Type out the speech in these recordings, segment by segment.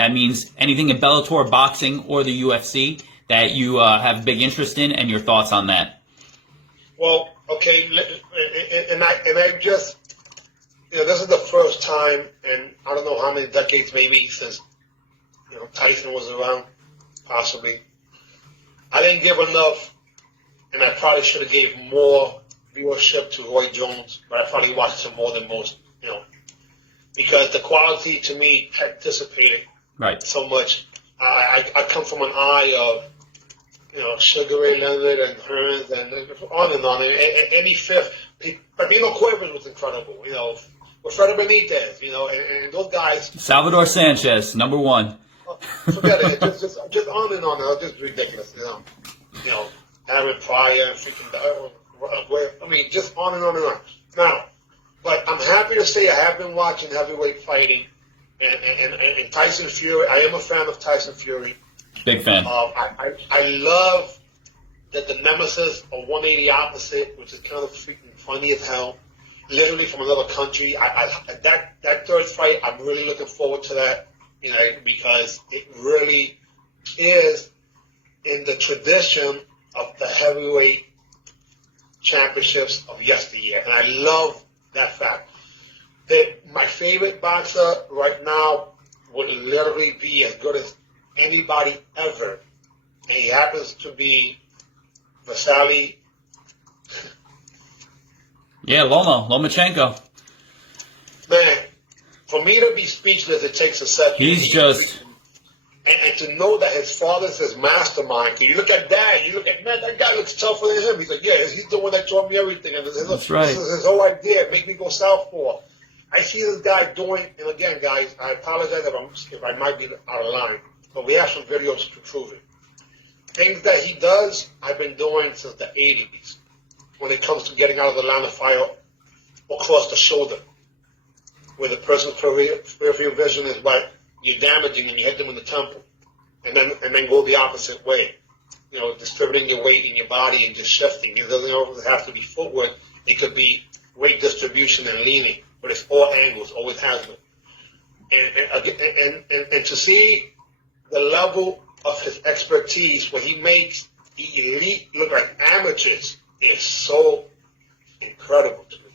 That means anything in Bellator, boxing, or the UFC that you have big interest in, and your thoughts on that. Well, okay, and I just, this is the first time, and I don't know how many decades maybe since, Tyson was around, possibly. I didn't give enough, and I probably should have gave more viewership to Roy Jones, but I probably watched him more than most, because the quality to me had dissipated so much. I come from an eye of, Sugar Ray Leonard and Hearns and on and on. And any fifth, Pepino Cuevas was incredible, Wilfredo Benitez, and those guys. Salvador Sanchez, number one. Forget it. Just on and on. It's just ridiculous, Aaron Pryor and freaking, just on and on and on. Now, but I'm happy to say I have been watching heavyweight fighting, and Tyson Fury. I am a fan of Tyson Fury. Big fan. I love that the nemesis of 180 opposite, which is kind of freaking funny as hell, literally from another country. That third fight, I'm really looking forward to that, because it really is in the tradition of the heavyweight championships of yesteryear, and I love that fact. That my favorite boxer right now would literally be as good as anybody ever, and he happens to be Vasily. Yeah, Lomachenko. Man, for me to be speechless, it takes a second. He's just... And to know that his father's his mastermind. Because you look at Dad, you look at, man, that guy looks tougher than him. He's like, yeah, he's the one that taught me everything. And That's right. This is his whole idea, make me go southpaw. I see this guy doing, and again, guys, I apologize if I might be out of line, but we have some videos to prove it. Things that he does, I've been doing since the 80s when it comes to getting out of the line of fire across the shoulder, where the person's peripheral vision is what you're damaging and you hit them in the temple, and then go the opposite way, distributing your weight in your body and just shifting. It doesn't always have to be footwork. It could be weight distribution and leaning, but it's all angles, always has been. And to see the level of his expertise, where he makes the elite look like amateurs, is so incredible to me.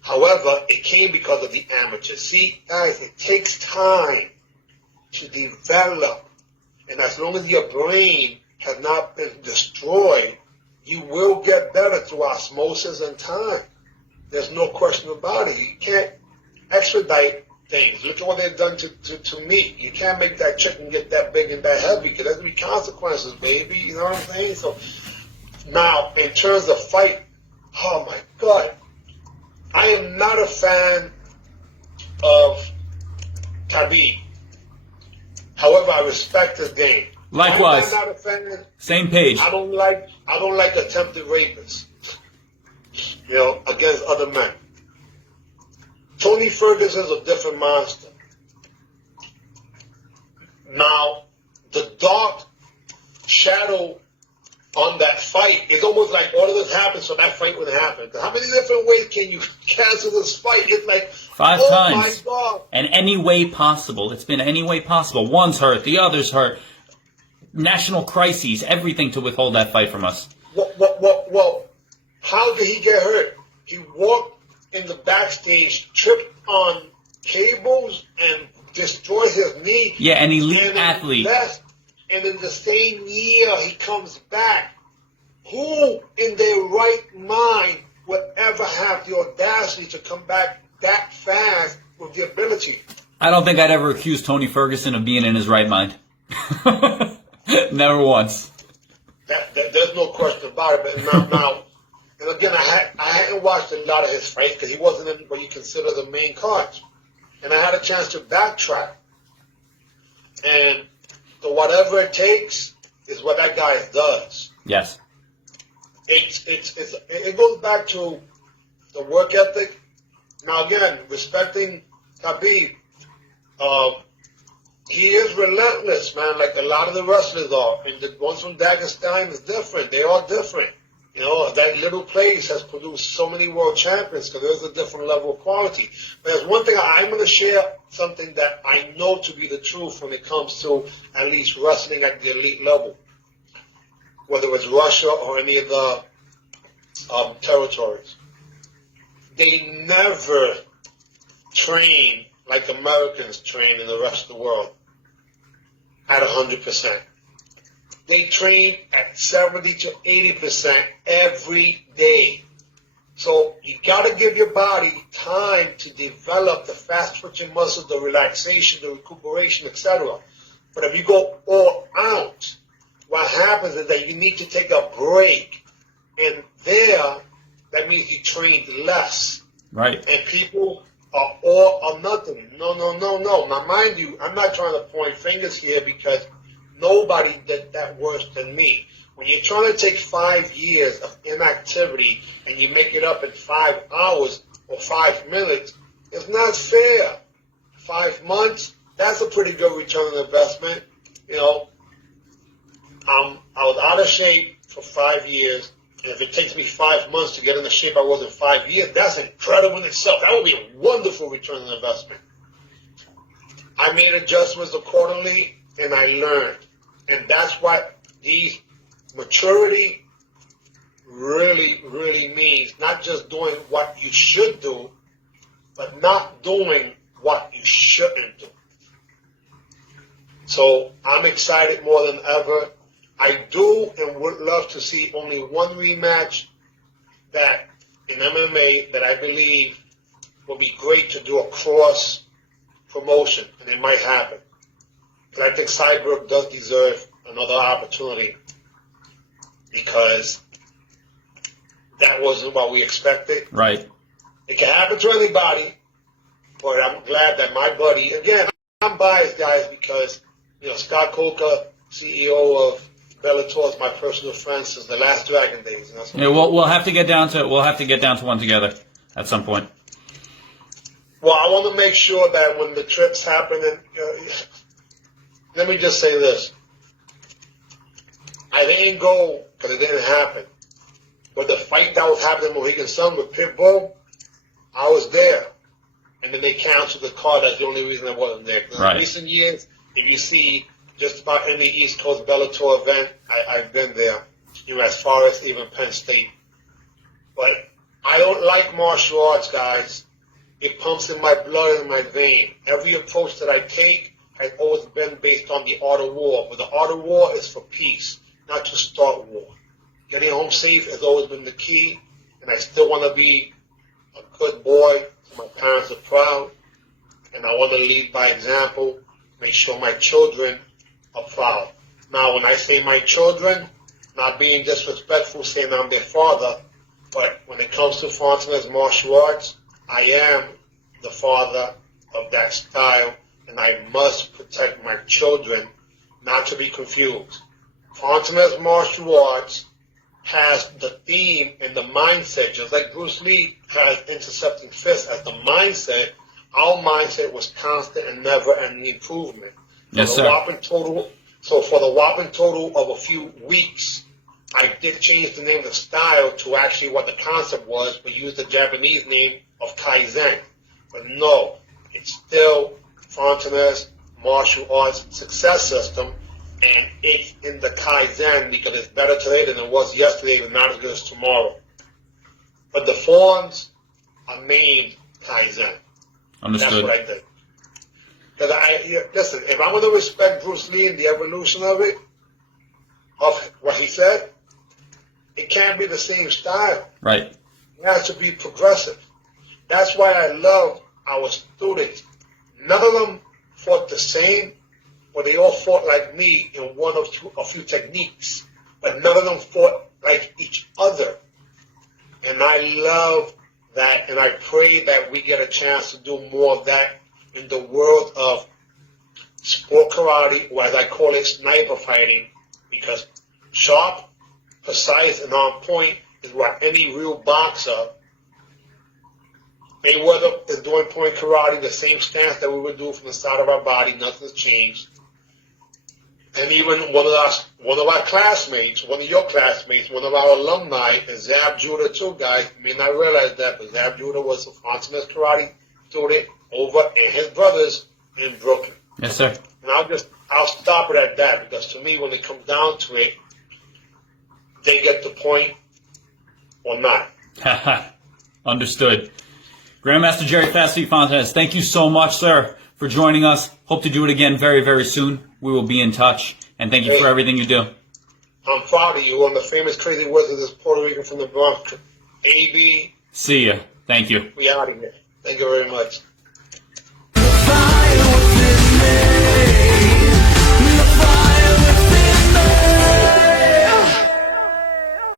However, it came because of the amateurs. See, guys, it takes time to develop, and as long as your brain has not been destroyed, you will get better through osmosis and time. There's no question about it. You can't expedite things. Look at what they've done to meat. You can't make that chicken get that big and that heavy, because there's going to be consequences, baby. You know what I'm saying? So now, in terms of fight, oh my God, I am not a fan of Khabib. However, I respect his game. Likewise. I'm not a fan. Same page. I don't like attempted rapists, against other men. Tony Ferguson's a different monster. Now, the dark shadow on that fight is almost like all of this happened so that fight would happen. How many different ways can you cancel this fight? It's like 5 oh times. My God. And any way possible. It's been any way possible. One's hurt, the other's hurt. National crises, everything to withhold that fight from us. Well, how did he get hurt? He walked in the backstage, tripped on cables, and destroyed his knee. Yeah, an elite athlete. And in the same year, he comes back. Who in their right mind would ever have the audacity to come back that fast with the ability? I don't think I'd ever accuse Tony Ferguson of being in his right mind. Never once. There's no question about it. But now, and again, I hadn't watched a lot of his fights because he wasn't in what you consider the main cards. And I had a chance to backtrack. And so whatever it takes is what that guy does. Yes. It goes back to the work ethic. Now again, respecting Khabib, he is relentless, man, like a lot of the wrestlers are. And the ones from Dagestan is different. They're all different. You know, that little place has produced so many world champions because there's a different level of quality. But there's one thing I'm going to share, something that I know to be the truth when it comes to at least wrestling at the elite level, whether it's Russia or any of the territories. They never train like Americans train in the rest of the world at 100%. They train at 70 to 80% every day. So you got to give your body time to develop the fast twitching muscles, the relaxation, the recuperation, etc. But if you go all out, what happens is that you need to take a break. And there, that means you trained less. Right. And people are all or nothing. No. Now, mind you, I'm not trying to point fingers here because nobody did that worse than me. When you're trying to take 5 years of inactivity and you make it up in 5 hours or 5 minutes, it's not fair. 5 months, that's a pretty good return on investment. You know, I was out of shape for 5 years, and if it takes me 5 months to get in the shape I was in 5 years, that's incredible in itself. That would be a wonderful return on investment. I made adjustments accordingly, and I learned. And that's what these maturity really, really means. Not just doing what you should do, but not doing what you shouldn't do. So I'm excited more than ever. I do and would love to see only one rematch that in MMA that I believe will be great to do a cross promotion, and it might happen. But I think Cyborg does deserve another opportunity because that wasn't what we expected. Right. It can happen to anybody, but I'm glad that my buddy, again, I'm biased, guys, because, you know, Scott Coker, CEO of Bellator, is my personal friend since the last Dragon days. You know, so Yeah, we'll have to get down to one together at some point. well, I want to make sure that when the trips happen, and let me just say this. I didn't go because it didn't happen. But the fight that was happening in Mohegan Sun with Pitbull, I was there. And then they canceled the card. That's the only reason I wasn't there. Right. In recent years, if you see just about any East Coast Bellator event, I've been there, you know, as far as even Penn State. But I don't like martial arts, guys. It pumps in my blood and my vein. Every approach that I take has always been based on the art of war. But the art of war is for peace, not to start war. Getting home safe has always been the key, and I still want to be a good boy so my parents are proud, and I want to lead by example, make sure my children are proud. Now, when I say my children, not being disrespectful, saying I'm their father, but when it comes to Fontenay's martial arts, I am the father of that style, and I must protect my children, not to be confused. Fontenay's martial arts has the theme and the mindset, just like Bruce Lee has intercepting fists as the mindset. Our mindset was constant and never-ending improvement. Yes, for sir. For the whopping total of a few weeks, I did change the name of the style to actually what the concept was, but use the Japanese name of Kaizen. But no, it's still Fontenay's martial arts success system, and it's in the Kaizen because it's better today than it was yesterday and not as good as tomorrow. But the forms are named Kaizen. Understood. That's what I did. Because listen, if I'm going to respect Bruce Lee and the evolution of it, of what he said, it can't be the same style. Right. It has to be progressive. That's why I love our students. None of them fought the same, but they all fought like me in one of a few techniques. But none of them fought like each other. And I love that, and I pray that we get a chance to do more of that in the world of sport karate, or as I call it, sniper fighting, because sharp, precise, and on point is what any real boxer, Mayweather is doing point karate, the same stance that we would do from the side of our body, nothing's changed. And even one of our classmates, one of your classmates, one of our alumni, is Zab Judah too, guys. You may not realize that, but Zab Judah was a Fontanez karate student over and his brothers in Brooklyn. Yes, sir. And I'll stop it at that, because to me, when it comes down to it, they get the point or not. Understood. Grandmaster Jerry Fasti Fontanez, thank you so much, sir, for joining us. Hope to do it again very, very soon. We will be in touch. And thank you for everything you do. I'm proud of you. One of the famous crazy wizards is Puerto Rican from the Bronx. AB. See ya. Thank you. We out of here. Thank you very much.